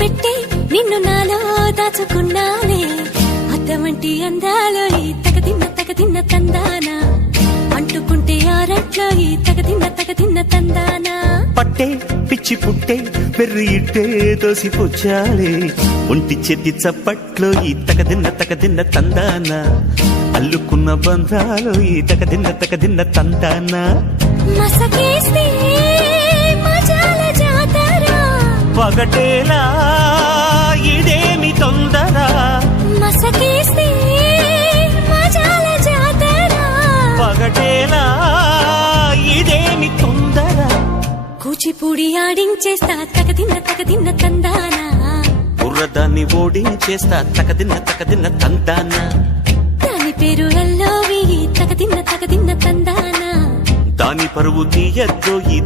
పెట్టి నిన్ను నాలో దాచుకున్నానే అద్దమంటి అందాలో ఈ తగదిన్న తందానా అంటుకుంటే ఆరట్లో ఈ తగదిన్న తందానా పట్టే పిచ్చి పుట్టే పెర్రి ఇట్టే దోసిపుచ్చాలే ఒంటి చెట్టి చప్పట్లో ఈ తగదిన్న తందానా అల్లుకున్న బంధాలు ఈ తగదిన్న తందానా మసకేస్తే మజాల జాతర పగటేలా ఇదేమి తొందర మసకేస్తే మజాల జాతర పగటేలా ఇదేమి తొందర కూచిపూడి ఆడించేస్తా తగదిన్న తందానా బుర్రదాన్ని ఓడించేస్తా తగదిన్న తందానా దాని పేరు ఎల్లోవి తగదిన్న తందానా దాని పరువు తీయద్దో ఈ